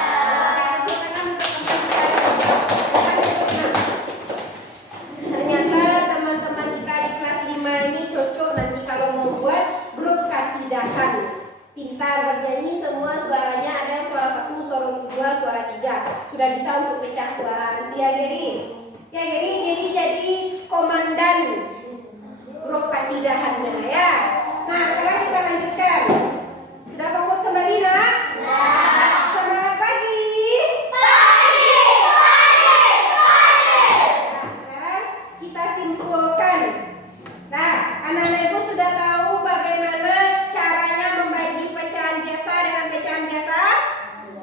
Ternyata teman-teman kita di kelas 5 ini cocok nanti kalau mau buat grup kasidahan. Pintar bernyanyi, semua suaranya ada yang suara 1, suara 2, suara 3. Sudah bisa untuk pecah suara nanti ya Geri. Ya Geri jadi komandan grup kasidahannya ya. Nah, sekarang kita lanjutkan. Sudah fokus kembali nak? Selamat pagi. Nah, sekarang kita simpulkan. Nah, anak-anak ibu sudah tahu bagaimana caranya membagi pecahan biasa dengan pecahan biasa?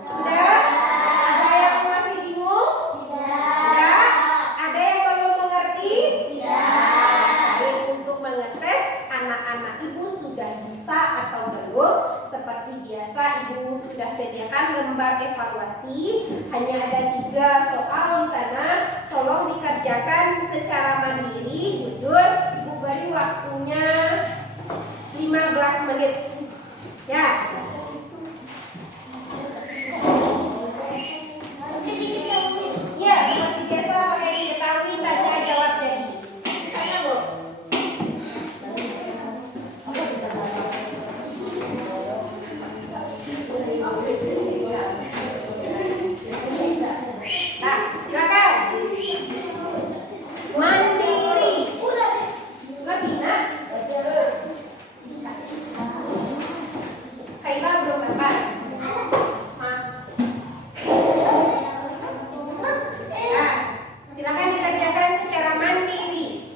Sudah? Ada yang masih bingung? Ada yang belum mengerti? Ibu sudah sediakan lembar evaluasi. Hanya ada 3 soal di sana. Tolong dikerjakan secara mandiri. Jujur, Ibu beri waktunya 15 menit. Ya. Iya, seperti biasa pakai diketahui, tanya jawab jadi. Tanya, Bu. Nah, silakan. Mandiri. Lebih nak. Kaila belum dapat. Nah, silakan dikerjakan secara mandiri.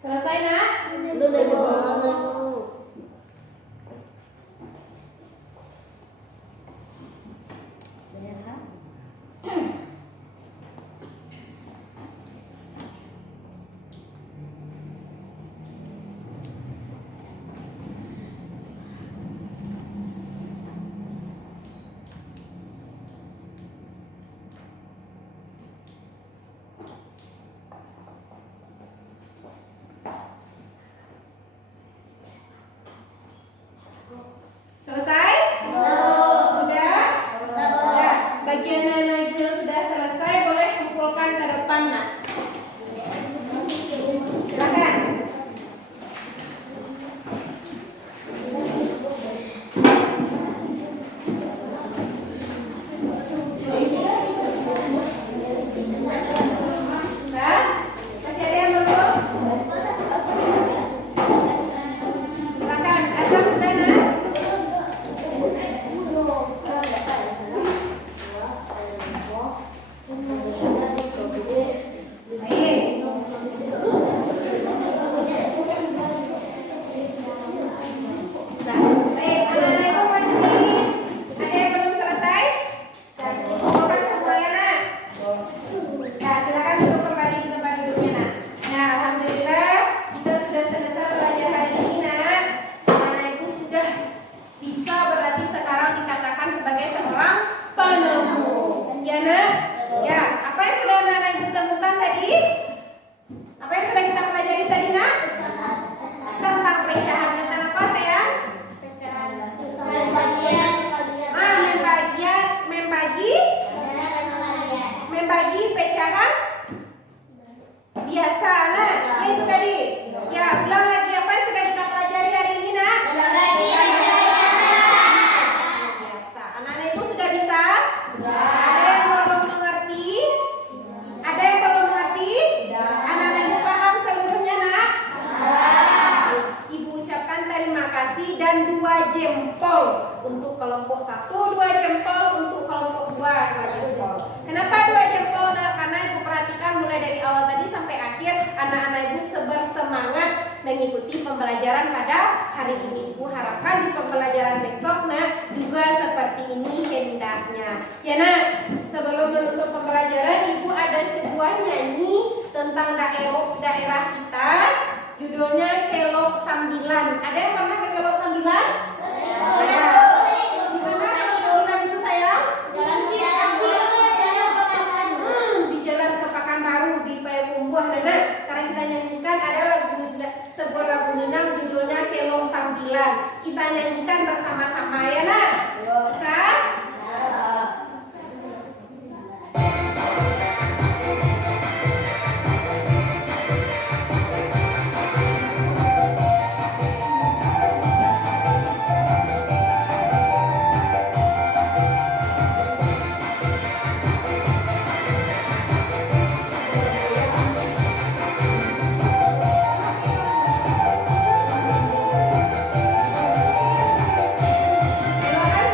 Selesai nak? Belum, Ibu. Benar kan? Selesai? Sudah? Ya, bagian mana itu sudah selesai, boleh kumpulkan ke depan nak. dan 2 jempol untuk kelompok 1, 2 jempol untuk kelompok 2, 2 jempol. Kenapa 2 jempol? Nah, karena ibu perhatikan mulai dari awal tadi sampai akhir anak-anak ibu bersemangat mengikuti pembelajaran pada hari ini. Ibu harapkan di pembelajaran besok nah juga seperti ini hendaknya. Ya nah, sebelum menutup pembelajaran ibu ada sebuah nyanyi tentang daerah kita. Judulnya Kelok Sambilan. Ada yang pernah ke Kelok Sambilan? Ada. Di mana Kelok Sambilan itu sayang? Di Jalan ke Pekanbaru di Payakumbuh. Nah, sekarang kita nyanyikan ada sebuah lagu Minang judulnya Kelok Sambilan. Kita nyanyikan bersama-sama ya nak. Bisa? Terima kasih.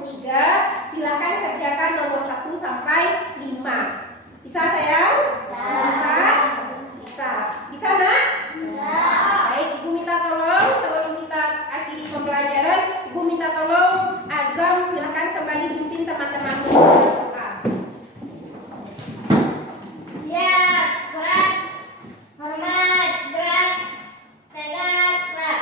untuk 3. Silakan kerjakan nomor 1 sampai 5. Bisa sayang? Bisa? Bisa. Bisa nak? Baik, Ibu minta tolong sebelum kita akhiri pembelajaran, Ibu minta tolong Azam silakan kembali pimpin teman-teman berdoa. Siap, gerak. Hormat, gerak. Tegak, gerak.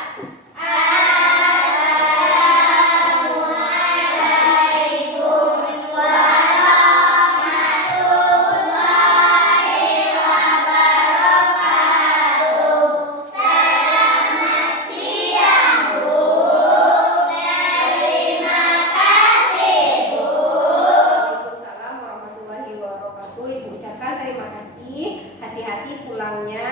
Assalamualaikum warahmatullahi wabarakatuh. Selamat siang, Bu. Terima kasih, Bu. Waalaikumsalam warahmatullahi wabarakatuh. Ibu ucapkan terima kasih. Hati-hati pulangnya.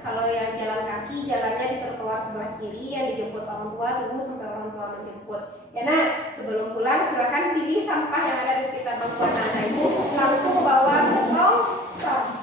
Kalau yang jalan kaki, jalannya di trotoar sebelah kiri. Yang dijemput orang tua, tunggu sampai orang tua menjemput. Ya nak, sebelum pulang silakan pilih sampah yang ada di sekitar bangkuan anak ibu. Langsung bawa ke tong sampah.